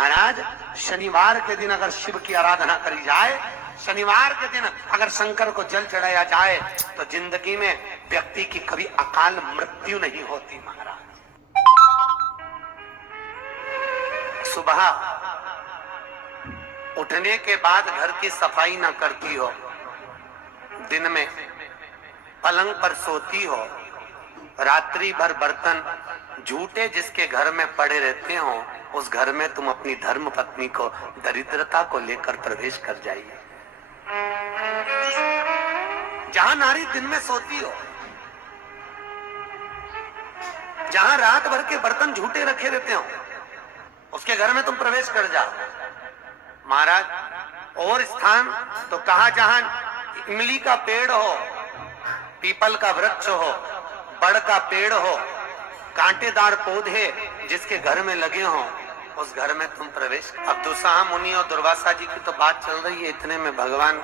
महाराज, शनिवार के दिन अगर शिव की आराधना करी जाए, शनिवार के दिन अगर शंकर को जल चढ़ाया जाए तो जिंदगी में व्यक्ति की कभी अकाल मृत्यु नहीं होती। महाराज, सुबह उठने के बाद घर की सफाई ना करती हो, दिन में पलंग पर सोती हो, रात्रि भर बर्तन झूठे जिसके घर में पड़े रहते हो, उस घर में तुम अपनी धर्म पत्नी को दरिद्रता को लेकर प्रवेश कर जाइए। जहां नारी दिन में सोती हो, जहां रात भर के बर्तन झूठे रखे रहते हो, उसके घर में तुम प्रवेश कर जाओ। महाराज, और स्थान तो कहा जहां इमली का पेड़ हो, पीपल का वृक्ष हो, बड़ का पेड़ हो, कांटेदार पौधे जिसके घर में लगे हों, उस घर में तुम प्रवेश। अब दुसाहा मुनि और दुर्वासा जी की तो बात चल रही है, इतने में भगवान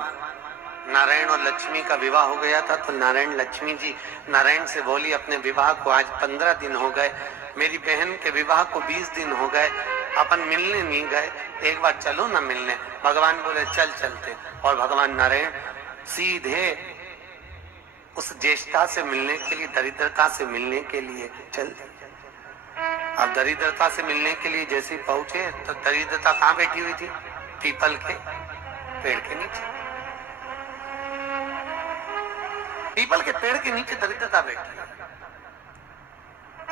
नारायण और लक्ष्मी का विवाह हो गया था। तो नारायण लक्ष्मी जी नारायण से बोली, अपने विवाह को आज 15 दिन हो गए, मेरी बहन के विवाह को 20 दिन हो गए, अपन मिलने नहीं गए, एक बार चलो ना मिलने। भगवान बोले चल चलते, और भगवान नारायण सीधे उस ज्येष्ठा से मिलने के लिए, दरिद्रता से मिलने के लिए चल दिए। अब दरिद्रता से मिलने के लिए जैसे ही पहुंचे तो दरिद्रता कहां बैठी हुई थी? पीपल के पेड़ के नीचे। पीपल के पेड़ के नीचे दरिद्रता बैठी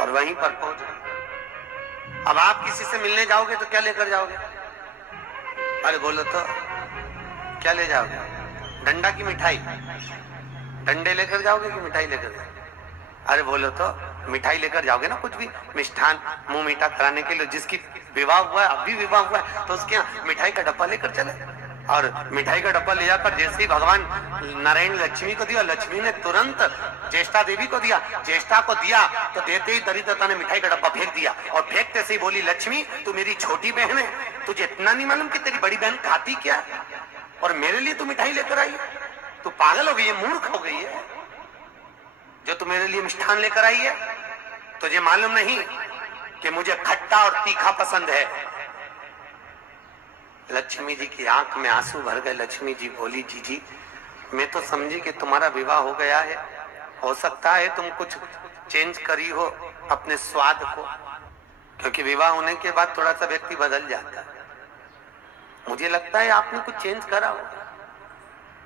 और वहीं पर पहुंचे। अब आप किसी से मिलने जाओगे तो क्या लेकर जाओगे? अरे बोलो तो क्या ले जाओगे? डंडा की मिठाई? डंडे लेकर जाओगे कि मिठाई लेकर जाओगे? अरे बोलो तो मिठाई लेकर जाओगे ना, कुछ भी मिष्ठान मुंह मीठा कराने के लिए। जिसकी विवाह हुआ है, अभी विवाह हुआ है, तो उसके यहाँ मिठाई का डब्बा लेकर चले। और मिठाई का डब्बा ले जाकर जैसे ही भगवान नारायण लक्ष्मी को दिया, लक्ष्मी ने तुरंत ज्येष्ठा देवी को दिया। ज्येष्ठा को दिया तो देते ही दरिद्रता ने मिठाई का डब्बा फेंक दिया, और फेंकते से ही बोली, लक्ष्मी तू मेरी छोटी बहन है, तुझे इतना नहीं मालूम कि तेरी बड़ी बहन खाती क्या है, और मेरे लिए तू मिठाई लेकर आई? तू पागल हो गई है, मूर्ख हो गई है, जो तू मेरे लिए मिष्ठान लेकर आई है। तुझे मालूम नहीं कि मुझे खट्टा और तीखा पसंद है। लक्ष्मी जी की आंख में आंसू भर गए। लक्ष्मी जी बोली, जीजी मैं तो समझी कि तुम्हारा विवाह हो गया है, हो सकता है तुम कुछ चेंज करी हो अपने स्वाद को, क्योंकि विवाह होने के बाद थोड़ा सा व्यक्ति बदल जाता है। मुझे लगता है आपने कुछ चेंज करा हो,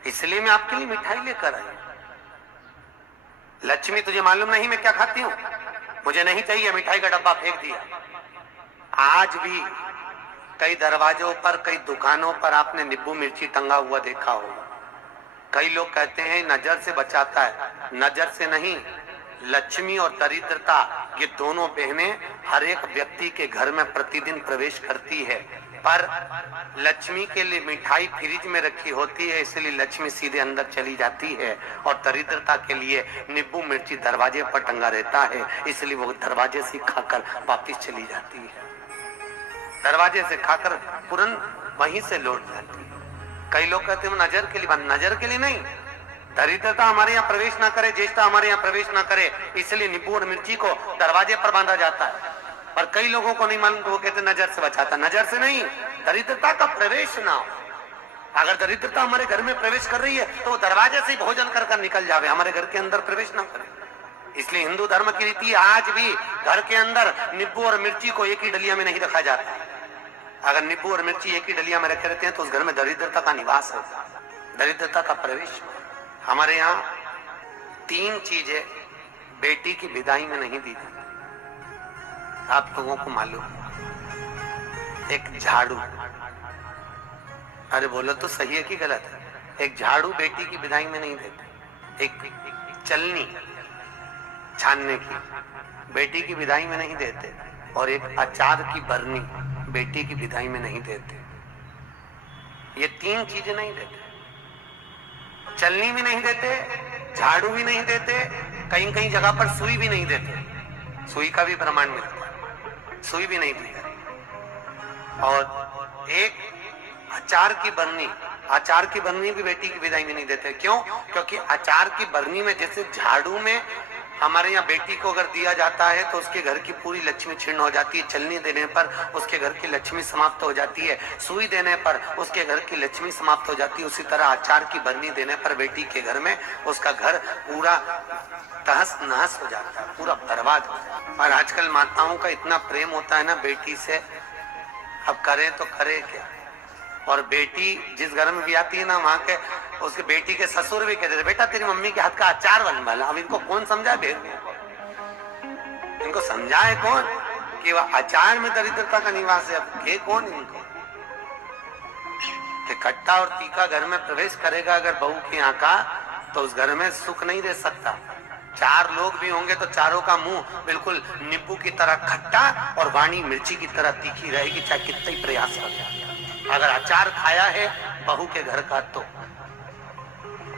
इसलिए मैं आपके लिए मिठाई लेकर आई। लक्ष्मी तुझे मालूम नहीं मैं क्या खाती हूँ? मुझे नहीं चाहिए। मिठाई का डब्बा फेंक दिया। आज भी कई दरवाजों पर, कई दुकानों पर आपने नींबू मिर्ची टंगा हुआ देखा होगा। कई लोग कहते हैं नजर से बचाता है, नजर से नहीं, लक्ष्मी और दरिद्रता ये दोनों बहनें हर एक व्यक्ति के घर में प्रतिदिन प्रवेश करती है। पर लक्ष्मी के लिए मिठाई फ्रिज में रखी होती है, इसलिए लक्ष्मी सीधे अंदर चली जाती है, और दरिद्रता के लिए नींबू मिर्ची दरवाजे पर टंगा रहता है, इसलिए वो दरवाजे से खाकर वापस चली जाती है। दरवाजे से खाकर तुरंत वहीं से लौट जाती है। कई लोग कहते हैं नजर के लिए, नजर के लिए नहीं, दरिद्रता हमारे यहाँ प्रवेश ना करे, ज्येष्ठा हमारे यहाँ प्रवेश ना करे, इसलिए नींबू और मिर्ची को दरवाजे पर बांधा जाता है। पर कई लोगों को नहीं मालूम, तो वो कहते नजर से बचाता। नजर से नहीं, दरिद्रता का प्रवेश ना हो। अगर दरिद्रता हमारे घर में प्रवेश कर रही है तो दरवाजे से ही भोजन कर कर निकल जावे, हमारे घर के अंदर प्रवेश ना करे। इसलिए हिंदू धर्म की रीति आज भी घर के अंदर नींबू और मिर्ची को एक ही डलिया में नहीं रखा जाता। अगर नींबू और मिर्ची एक ही डलिया में रखे रहते हैं तो उस घर में दरिद्रता का निवास है, दरिद्रता का प्रवेश। हमारे यहाँ 3 चीजें बेटी की विदाई में नहीं दी जाती, आप लोगों को मालूम? एक झाड़ू, अरे बोलो तो सही है कि गलत है? एक झाड़ू बेटी की विदाई में नहीं देते। एक चलनी छानने की बेटी की विदाई में नहीं देते, और एक अचार की बरनी बेटी की विदाई में नहीं देते। ये 3 चीजें नहीं देते। चलनी भी नहीं देते, झाड़ू भी नहीं देते, कहीं कहीं जगह पर सुई भी नहीं देते। सुई का भी प्रमाण मिलता है, सुई भी नहीं दी। और एक अचार की बरनी, अचार की बरनी भी बेटी की विदाई में नहीं देते। क्यों? क्योंकि अचार की बरनी में जैसे झाड़ू में हमारे यहाँ बेटी को अगर दिया जाता है तो उसके घर की पूरी लक्ष्मी छीन हो जाती है, चलनी देने पर उसके घर की लक्ष्मी समाप्त हो जाती है, सुई देने पर उसके घर की लक्ष्मी समाप्त हो जाती है। उसी तरह अचार की बरनी देने पर बेटी के घर में उसका घर पूरा तहस नहस हो जाता है, पूरा बर्बाद हो जाता है। और आजकल माताओं का इतना प्रेम होता है ना बेटी से, अब करें तो करे क्या। और बेटी जिस घर में भी आती है ना, वहां के उसके बेटी के ससुर भी कहते थे बेटा तेरी मम्मी के हाथ का अचार बनवाला। अब इनको कौन समझाए बेटे को, इनको समझाए कौन कि वह अचार में दरिद्रता का निवास है। अब के कौन इनको कि खट्टा और तीखा घर में प्रवेश करेगा अगर बहू के यहाँ का, तो उस घर में सुख नहीं रह सकता। चार लोग भी होंगे तो चारों का मुंह बिल्कुल नींबू की तरह खट्टा और वाणी मिर्ची की तरह तीखी रहेगी, चाहे कितना ही प्रयास कर जाए। अगर अचार खाया है बहू के घर का तो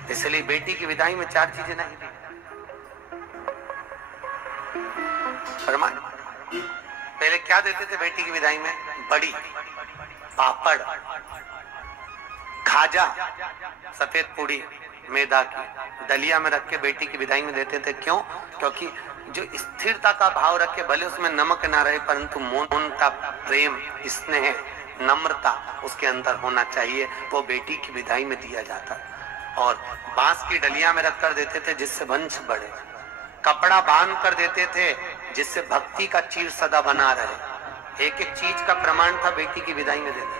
इसलिए बेटी की विदाई में चार चीजें नहीं दी। फरमान पहले क्या देते थे बेटी की विदाई में? बड़ी, पापड़, खाजा, सफेद पूड़ी मैदा की दलिया में रख के बेटी की विदाई में देते थे। क्यों? क्योंकि जो स्थिरता का भाव रखे, भले उसमें नमक ना रहे परंतु मौनता, प्रेम, स्नेह, नम्रता उसके अंदर होना चाहिए, वो बेटी की विदाई में दिया जाता है। और बांस की डलिया में रखकर देते थे जिससे वंश बढ़े, कपड़ा बांध कर देते थे जिससे भक्ति का चीर सदा बना रहे। एक एक चीज का प्रमाण था बेटी की विदाई में देते।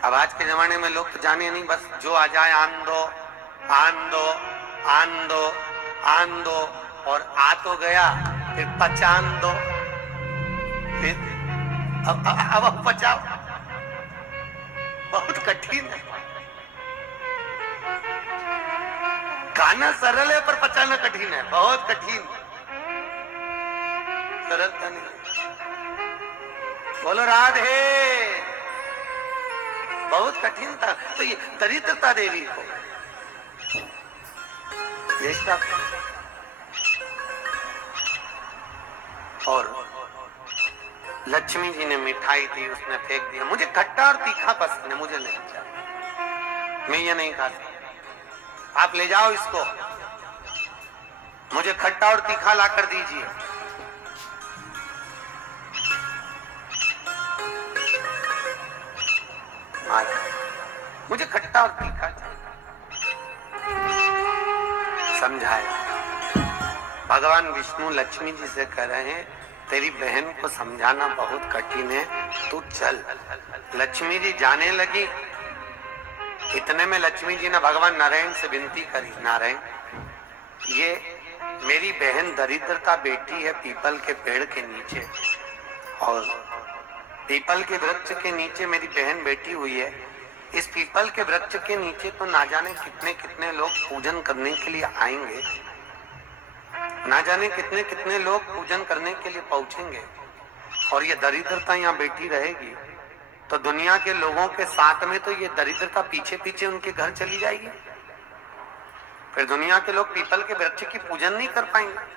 अब आज के जमाने में लोग तो जाने नहीं, बस जो आ जाए आन दो आन दो आन दो आन दो, और आ तो गया फिर पचान दो, फिर अब पचाओ। बहुत कठिन है। खाना सरल है पर पचाना कठिन है, बहुत कठिन। सरलता नहीं। बोलो राधे। बहुत कठिन था। तो ये दरिद्रता देवी को ज्येष्ठा और लक्ष्मी जी ने मिठाई दी, उसने फेंक दिया। मुझे खट्टा और तीखा पसंद है, मुझे नहीं चाहिए, मैं ये नहीं खा सकता। आप ले जाओ इसको, मुझे खट्टा और तीखा ला कर दीजिए। मुझे खट्टा और तीखा चाहिए। समझाया। भगवान विष्णु लक्ष्मी जी से कह रहे हैं तेरी बहन को समझाना बहुत कठिन है, तू चल। लक्ष्मी जी जाने लगी। इतने में लक्ष्मी जी ने भगवान नारायण से विनती करी, नारायण ये मेरी बहन दरिद्रता बेटी है पीपल के पेड़ के नीचे, और पीपल के वृक्ष के नीचे मेरी बहन बैठी हुई है। इस पीपल के वृक्ष के नीचे तो ना जाने कितने कितने लोग पूजन करने के लिए आएंगे, ना जाने कितने कितने लोग पूजन करने के लिए पहुंचेंगे, और ये दरिद्रता यहाँ बैठी रहेगी तो दुनिया के लोगों के साथ में तो ये दरिद्रता पीछे पीछे उनके घर चली जाएगी। फिर दुनिया के लोग पीपल के वृक्ष की पूजन नहीं कर पाएंगे।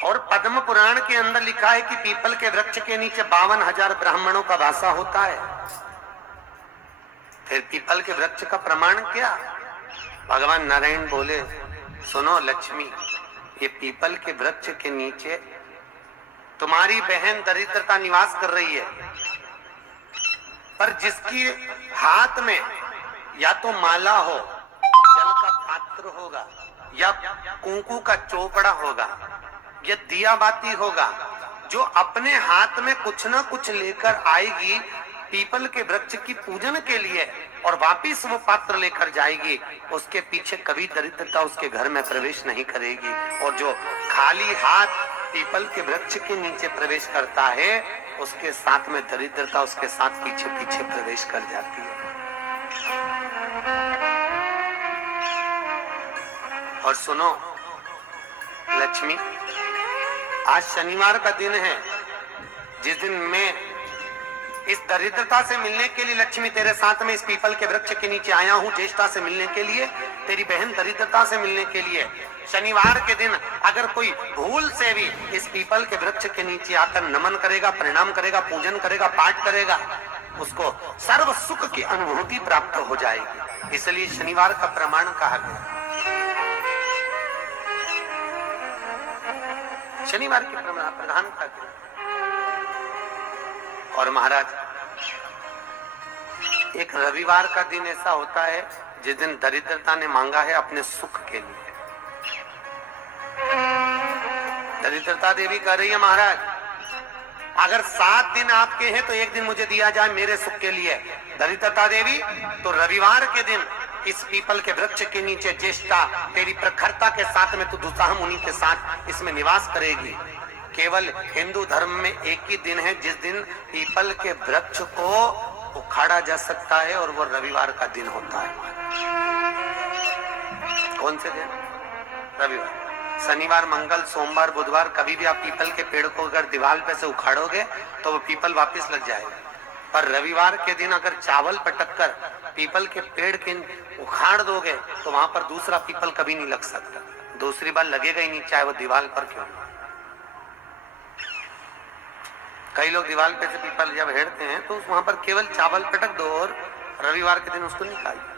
और पद्म पुराण के अंदर लिखा है कि पीपल के वृक्ष के नीचे 52,000 ब्राह्मणों का वासा होता है। फिर पीपल के वृक्ष का प्रमाण क्या? भगवान नारायण बोले सुनो लक्ष्मी, ये पीपल के वृक्ष के नीचे तुम्हारी बहन दरिद्रता निवास कर रही है, पर जिसकी हाथ में या तो माला हो, जल का पात्र होगा, या कुंकू का चोपड़ा होगा, या दिया बाती होगा, जो अपने हाथ में कुछ ना कुछ लेकर आएगी पीपल के वृक्ष की पूजन के लिए और वापिस वो पात्र लेकर जाएगी, उसके पीछे कभी दरिद्रता उसके घर में प्रवेश नहीं करेगी। और जो खाली हाथ पीपल के वृक्ष के नीचे प्रवेश करता है उसके साथ में दरिद्रता उसके साथ पीछे पीछे प्रवेश कर जाती है। और सुनो लक्ष्मी, आज शनिवार का दिन है, जिस दिन मैं इस दरिद्रता से मिलने के लिए लक्ष्मी तेरे साथ में इस पीपल के वृक्ष के नीचे आया हूं, ज्येष्ठा से मिलने के लिए, तेरी बहन दरिद्रता से मिलने के लिए। शनिवार के दिन अगर कोई भूल से भी इस पीपल के वृक्ष के नीचे आकर नमन करेगा, प्रणाम करेगा, पूजन करेगा, पाठ करेगा, उसको सर्व सुख की अनुभूति प्राप्त हो जाएगी। इसलिए शनिवार का प्रमाण कहा गया। शनिवार की प्रधानता की। और महाराज, एक रविवार का दिन ऐसा होता है जिस दिन दरिद्रता ने मांगा है अपने सुख के लिए। दरिद्रता देवी कह रही है, महाराज अगर 7 दिन आपके हैं तो एक दिन मुझे दिया जाए मेरे सुख के लिए। दरिद्रता देवी, तो रविवार के दिन इस पीपल के वृक्ष के नीचे ज्येष्ठा तेरी प्रखरता के साथ में तू दुसाह मुनि के साथ इसमें निवास करेगी। केवल हिंदू धर्म में एक ही दिन है जिस दिन पीपल के वृक्ष को उखाड़ा जा सकता है, और वो रविवार का दिन होता है। कौन से दिन? रविवार। शनिवार, मंगल, सोमवार, बुधवार कभी भी आप पीपल के पेड़ को अगर दीवार पे से उखाड़ोगे तो वो पीपल वापस लग जाएगा। पर रविवार के दिन अगर चावल पटक कर पीपल के पेड़ के उखाड़ दोगे तो वहां पर दूसरा पीपल कभी नहीं लग सकता। दूसरी बार लगेगा ही नहीं, चाहे वो दीवार पर क्यों। कई लोग दीवार पे से पीपल जब हेरते हैं तो वहां पर केवल चावल पटक दो और रविवार के दिन उसको निकाल दो।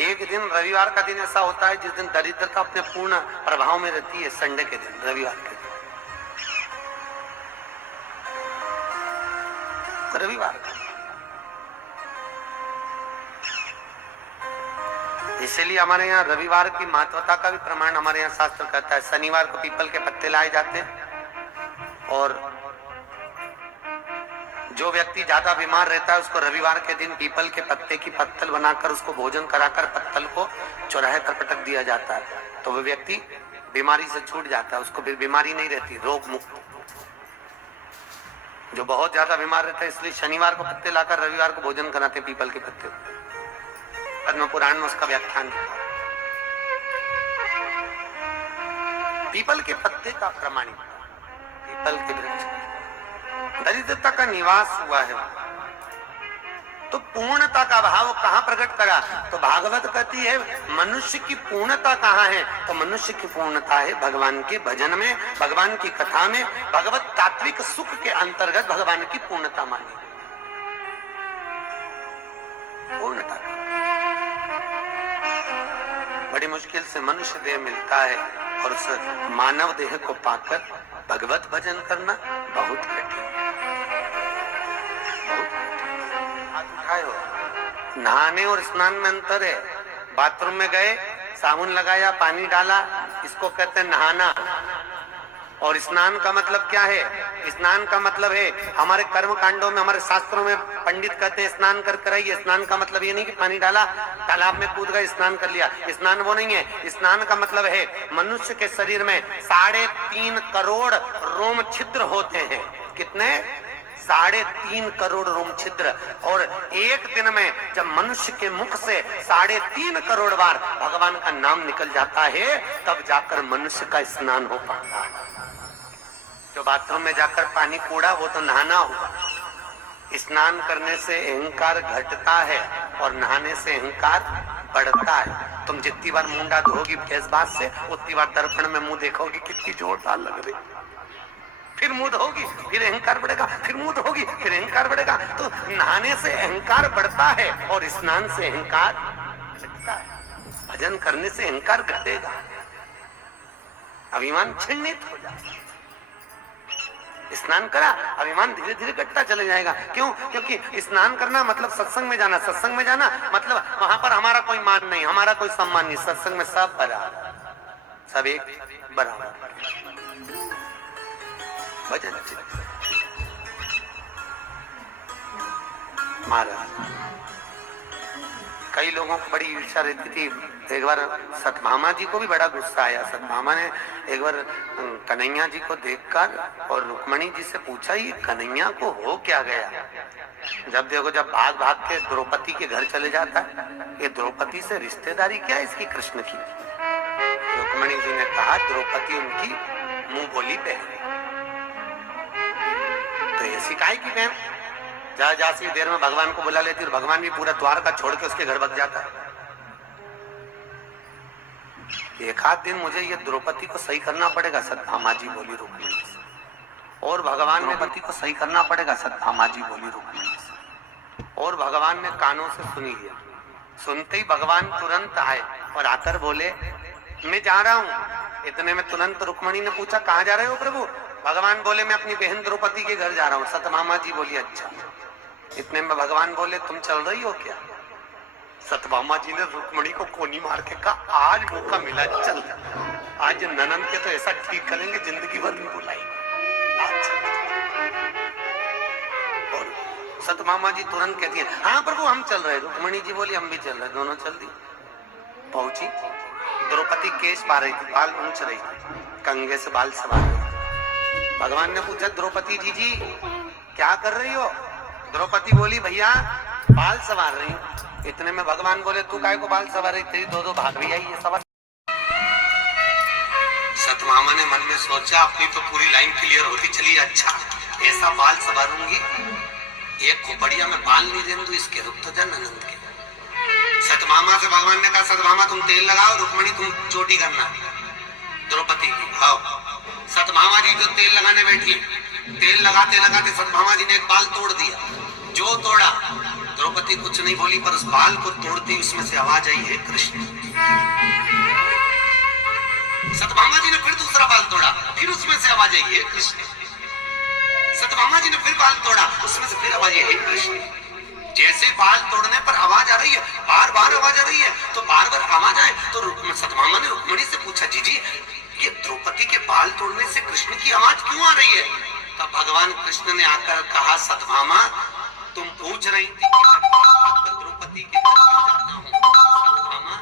एक दिन रविवार का दिन ऐसा होता है जिस दिन दरिद्रता अपने पूर्ण प्रभाव में रहती है। संडे के दिन, रविवार के दिन, रविवार का। इसलिए हमारे यहाँ रविवार की महत्वता का भी प्रमाण हमारे यहाँ शास्त्र कहता है। शनिवार को पीपल के पत्ते लाए जाते हैं, और जो व्यक्ति ज्यादा बीमार रहता है उसको रविवार के दिन पीपल के पत्ते की पत्तल बनाकर उसको भोजन कराकर पत्तल को चौराहे पर पटक दिया जाता है, तो वो व्यक्ति बीमारी से छूट जाता है, उसको फिर बीमारी नहीं रहती, रोग मुक्त। जो बहुत ज्यादा बीमार रहता है इसलिए शनिवार को पत्ते लाकर रविवार को भोजन कराते पीपल के पत्ते। पद्म पुराण में उसका व्याख्यान है। पीपल के पत्ते का प्रमाणित, पीपल के वृक्ष, दरिद्रता का निवास हुआ है। तो पूर्णता का भाव कहां प्रकट करा? तो भागवत कहती है मनुष्य की पूर्णता कहां है? तो मनुष्य की पूर्णता है भगवान के भजन में, भगवान की कथा में, भगवत तात्विक सुख के अंतर्गत भगवान की पूर्णता मानी। पूर्णता बड़ी मुश्किल से मनुष्य देह मिलता है, और उस मानव देह को पाकर भगवत भजन करना बहुत कठिन। नहाने और स्नान में अंतर है। बाथरूम में गए, साबुन लगाया, पानी डाला, इसको कहते हैं नहाना। और स्नान का मतलब क्या है? स्नान का मतलब है हमारे कर्म कांडों में, हमारे शास्त्रों में पंडित कहते हैं स्नान कर कर आइए। स्नान का मतलब ये नहीं कि पानी डाला, तालाब में कूद गए, स्नान कर लिया। स्नान वो नहीं है। स्नान का मतलब है मनुष्य के शरीर में 3.5 करोड़ रोम छिद्र होते हैं। कितने? 3.5 करोड़ रोम छिद्र। और एक दिन में जब मनुष्य के मुख से 3.5 करोड़ बार भगवान का नाम निकल जाता है, तब जाकर मनुष्य का स्नान हो पाता है। जो बाथरूम में जाकर पानी कूड़ा वो तो नहाना हुआ। स्नान करने से अहंकार घटता है और नहाने से अहंकार बढ़ता है। तुम जितनी बार मुंडा धोगी फेस बात से, उतनी बार दर्पण में मुंह देखोगी कितनी जोरदार लग रही। फिर मुंह धोगी, फिर अहंकार बढ़ेगा, फिर मुंह धोगी, फिर अहंकार बढ़ेगा। तो नहाने से अहंकार बढ़ता है और स्नान से अहंकार घटता है। भजन करने से अहंकार घटेगा, अभिमान छिन्नित हो जाएगा। स्नान करा, अभिमान धीरे धीरे घटता चले जाएगा। क्यों? क्योंकि स्नान करना मतलब सत्संग में जाना। सत्संग में जाना मतलब वहां पर हमारा कोई मान नहीं, हमारा कोई सम्मान नहीं। सत्संग में सब बराबर, सब एक बराबर। भजन महाराज, कई लोगों को बड़ी ईर्ष्या रहती थी। एक बार सतभामा जी को भी बड़ा गुस्सा आया। सतभामा ने एक बार कन्हैया जी को देखकर और रुक्मणी जी से पूछा, ये कन्हैया को हो क्या गया? जब देखो, जब भाग भाग के द्रौपदी के घर चले जाता है, ये द्रौपदी से रिश्तेदारी क्या है इसकी कृष्ण की? रुक्मणी जी ने कहा द्रौपदी उनकी मुंह बोली बहन। तो ये सिकाई की बहन जा सी देर में भगवान को बुला लेती और भगवान भी पूरा द्वार का छोड़ के उसके घर भाग जाता है। एक आध दिन मुझे ये द्रौपदी को सही करना पड़ेगा। सतभामा जी बोली रुक्मणी से, और भगवान ने पति को सही करना पड़ेगा, सत्यभामा जी बोली रुक्मिणी से। और भगवान ने कानों से सुनी लिया। सुनते ही भगवान तुरंत आए और आकर बोले मैं जा रहा हूँ। इतने में तुरंत रुक्मिणी ने पूछा कहाँ जा रहे हो प्रभु? भगवान बोले मैं अपनी बहन द्रौपदी के घर जा रहा हूँ। सत्यभामा जी बोली अच्छा। इतने में भगवान बोले तुम चल रही हो क्या? सत्यभामा जी ने रुक्मिणी को कोनी मार के कहा आज मौका मिला, चल आज ननंद के तो ऐसा ठीक करेंगे जिंदगी भर नहीं बुलाएंगे। और सत्यभामा जी तुरंत कहती है हाँ प्रभु हम चल रहे। रुक्मिणी जी बोली हम भी चल रहे। दोनों चल दी। पहुंची, द्रौपदी केश पा रही थी, बाल ऊंच रही थी, कंघे से बाल सवार रही थी। भगवान ने पूछा द्रौपदी जी क्या कर रही हो? द्रौपदी बोली भैया बाल सवार रही हूँ। इतने में भगवान बोले तू काहे को बाल सवार रही? तेरी दो भाग भी आई ये सवार। सत्यभामा ने मन में सोचा अपनी तो पूरी लाइन क्लियर होती चली, अच्छा ऐसा बाल सवारूंगी, एक खोपड़िया में बाल नहीं दें तो इसके रुक तो जा ननंद के। सत्यभामा से भगवान ने कहा सत्यभामा तुम तेल लगाओ, रुक्मिणी तुम चोटी करना द्रौपदी की। आओ सत्यभामा जी जो तेल लगाने बैठी, तेल लगाते लगाते सत्यभामा जी ने एक बाल तोड़ दिया। जो तोड़ा द्रौपदी कुछ नहीं बोली, पर उस बाल को तोड़ती उसमें से आवाज आई है कृष्ण। सत्यभामा जी ने फिर दूसरा बाल तोड़ा, फिर उसमें से आवाज आई है कृष्ण। सत्यभामा जी ने फिर बाल तोड़ा, उसमें से फिर आवाज आई है कृष्ण। जैसे बाल तोड़ने पर आवाज आ रही है, बार बार आवाज आ रही है, तो बार बार आवाज आए तो सत्यभामा ने रुक्मिणी से पूछा जी ये द्रौपदी के बाल तोड़ने से कृष्ण की आवाज क्यों आ रही है? तब भगवान कृष्ण ने आकर कहा सत्यभामा तुम पूछ रही थी कि मैं द्रौपदी के घर क्यों जाता हूँ। सत्यभामा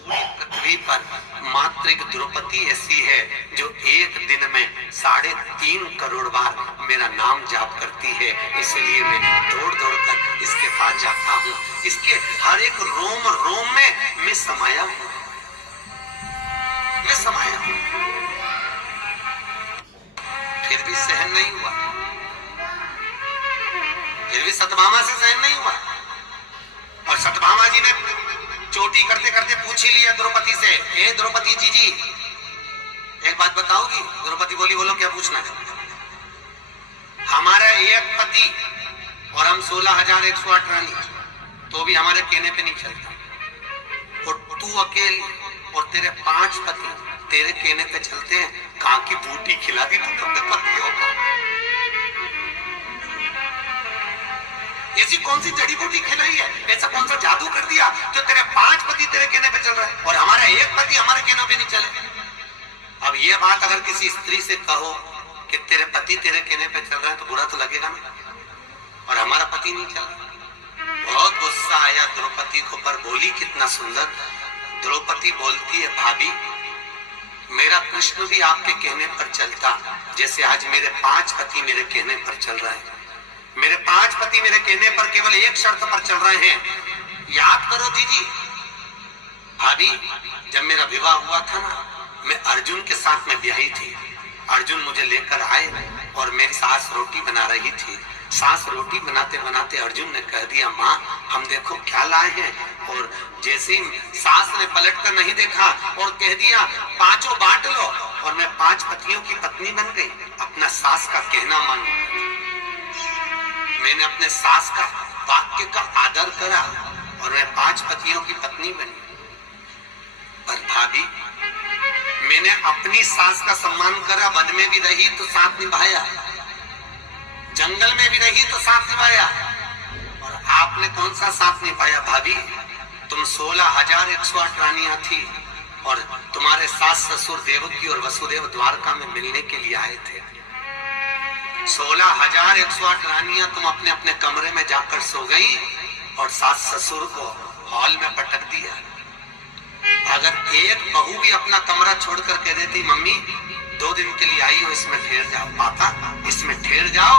पूरी पृथ्वी पर मात्र एक द्रौपदी ऐसी है जो एक दिन में 3.5 करोड़ बार मेरा नाम जाप करती है, इसलिए मैं दौड़ दौड़ कर इसके पास जाता हूँ। इसके हर एक रोम रोम में मैं समाया हूँ, मैं समाया हूँ। फिर भी सहन नहीं हुआ, फिर भी सत्यभामा से सहन नहीं हुआ। और सत्यभामा जी ने चोटी करते करते पूछ ही लिया द्रौपदी से, हे द्रौपदी जी एक बात बताओगी? द्रौपदी बोली बोलो क्या पूछना है? हमारा एक पति और हम 16,108 रानी, तो भी हमारे कहने पे नहीं चलता। और तू अकेली और तेरे 5 पति तेरे कहने पे चलते हैं। कहां की बूटी खिला दी तू अपने पतियों को? ऐसी कौन सी जड़ी बूटी खिलाई है? ऐसा कौन सा जादू कर दिया जो तेरे 5 पति तेरे कहने पे चल रहे हैं और हमारा एक पति हमारे कहने पे नहीं चले? अब ये बात अगर किसी स्त्री से कहो कि तेरे पति तेरे कहने पे चल रहे हैं तो बुरा तो लगेगा ना, और हमारा पति नहीं चल रहा। बहुत गुस्सा आया द्रौपदी को, पर बोली कितना सुंदर। द्रौपदी बोलती है भाभी मेरा कृष्ण भी आपके कहने पर चलता, जैसे आज मेरे 5 पति मेरे कहने पर चल रहे हैं। मेरे 5 पति मेरे कहने पर केवल एक शर्त पर चल रहे हैं। याद करो दीदी भाभी, जब मेरा विवाह हुआ था ना, मैं अर्जुन के साथ में ब्याही थी। अर्जुन मुझे लेकर आए और मेरी सास रोटी बना रही थी। सास रोटी बनाते बनाते अर्जुन ने कह दिया माँ हम देखो क्या लाए हैं, और जैसे ही सास ने पलट कर नहीं देखा और कह दिया 5 बांट लो, और मैं 5 पतियों की पत्नी बन गई। अपना सास का कहना मानू, मैंने अपने सास का वाक्य का आदर करा और मैं 5 पतियों की पत्नी बनी। पर भाभी मैंने अपनी सास का सम्मान करा, वन में भी रही तो साथ निभाया, जंगल में भी रही तो साथ निभाया, और आपने कौन सा साथ निभाया भाभी? तुम 16,108 रानियां थी और तुम्हारे सास ससुर देवकी और वसुदेव द्वारका में मिलने के लिए आए थे। 16,108 रानियां तुम अपने अपने कमरे में जाकर सो गई और सास ससुर को हॉल में पटक दिया। अगर एक बहू भी अपना कमरा छोड़कर कह देती मम्मी 2 दिन के लिए आई हो इसमें ठहर जाओ, पापा इसमें ठहर जाओ,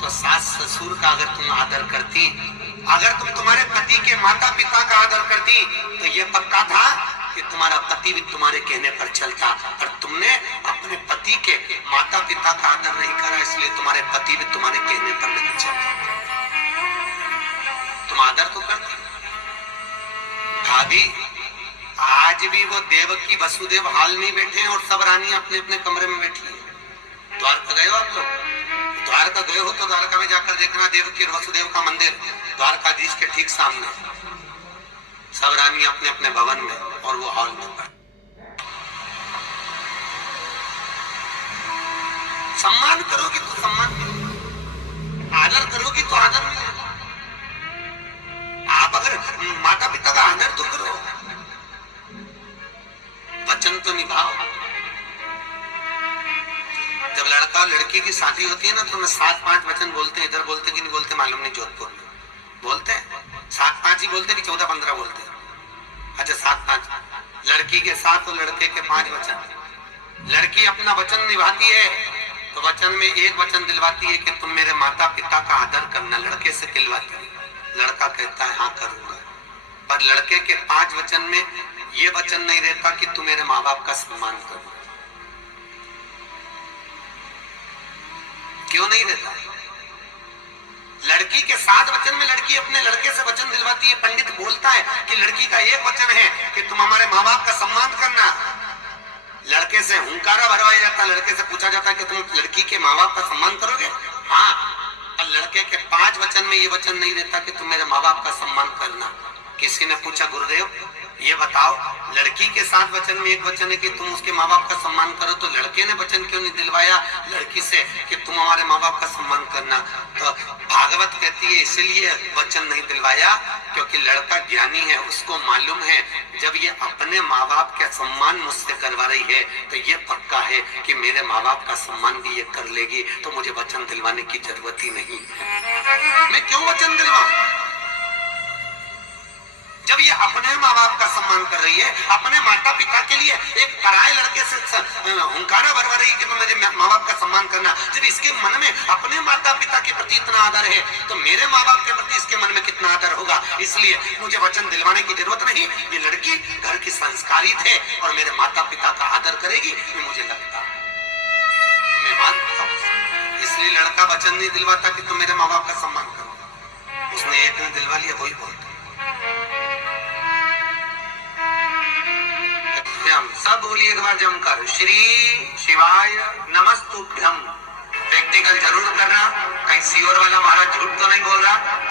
तो सास ससुर का अगर तुम आदर करती, अगर तुम तुम्हारे पति के माता पिता का आदर करती, तो ये पक्का था कि तुम्हारा पति भी तुम्हारे कहने पर चलता। पर तुमने अपने पति के माता पिता का आदर नहीं करा, इसलिए तुम्हारे पति भी तुम्हारे कहने पर नहीं चलते। तुम आदर तो करती भाभी। आज भी वो देवकी वसुदेव हाल में बैठे हैं और सब रानी अपने अपने कमरे में बैठी है। द्वारका गए हो आप लोग? द्वारका गए हो तो द्वारका में जाकर देखना, देवकी और वसुदेव का मंदिर द्वारकाधीश के ठीक सामने, सब रानी अपने अपने भवन में और वो हॉल में। सम्मान करोगी तो सम्मान मिलेगा, आदर करोगी तो आदर मिलेगा। आप अगर माता पिता का आदर तो करो, वचन तो निभाओ। जब लड़का और लड़की की शादी होती है ना तो मैं 7-5 वचन बोलते हैं। इधर बोलते कि नहीं बोलते मालूम नहीं, जोधपुर में बोलते हैं 7-5 ही बोलते कि 14-15 बोलते हैं। अच्छा 7-5, लड़की के 7 और लड़के के 5 वचन। लड़की अपना वचन निभाती है तो वचन में एक वचन दिलवाती है कि तुम मेरे माता पिता का आदर करना, लड़के से दिलवाती है। लड़का कहता है हाँ करूंगा, पर लड़के के 5 वचन में ये वचन नहीं रहता कि तू मेरे माँ बाप का सम्मान कर। क्यों नहीं रहता? लड़की के 7 वचन में लड़की अपने लड़के से वचन दिलवाती है। पंडित बोलता है कि लड़की का एक वचन है कि तुम हमारे माँ बाप का सम्मान करना। लड़के से हुंकारा भरवाया जाता, लड़के से पूछा जाता है कि तुम लड़की के माँ बाप का सम्मान करोगे? हाँ। और लड़के के 5 वचन में ये वचन नहीं रहता कि तुम मेरे माँ बाप का सम्मान करना। किसी ने पूछा गुरुदेव ये बताओ, लड़की के 7 वचन में एक वचन है कि तुम उसके माँ बाप का सम्मान करो, तो लड़के ने वचन क्यों नहीं दिलवाया लड़की से कि तुम हमारे माँ बाप का सम्मान करना? तो भागवत कहती है इसलिए वचन नहीं दिलवाया क्योंकि लड़का ज्ञानी है, उसको मालूम है जब ये अपने माँ बाप का सम्मान मुझसे करवा रही है तो ये पक्का है कि मेरे माँ बाप का सम्मान भी ये कर लेगी, तो मुझे वचन दिलवाने की जरूरत ही नहीं है। मैं क्यों वचन दिलवाऊं? जब ये अपने माँ बाप का सम्मान कर रही है, अपने माता पिता के लिए एक पराये लड़के से हुंकारा भरवा रही है कि तुम मेरे माँ बाप का सम्मान करना, जब इसके मन में अपने माता पिता के प्रति इतना आदर है तो मेरे माँ बाप के प्रति इसके मन में कितना आदर होगा। इसलिए मुझे वचन दिलवाने की जरूरत नहीं। ये लड़की घर की संस्कारित है और मेरे माता पिता का आदर करेगी, ये मुझे लगता है, मैं मानता हूँ। इसलिए लड़का वचन नहीं दिलवाता कि तुम मेरे माँ बाप का सम्मान करो। उसने एक ने दिलवा लिया, वही बोलता। सब बोलिए एक बार जमकर, श्री शिवाय नमस्तुभ्यम। प्रैक्टिकल जरूर करना, कहीं सीओर वाला महाराज झूठ तो नहीं बोल रहा।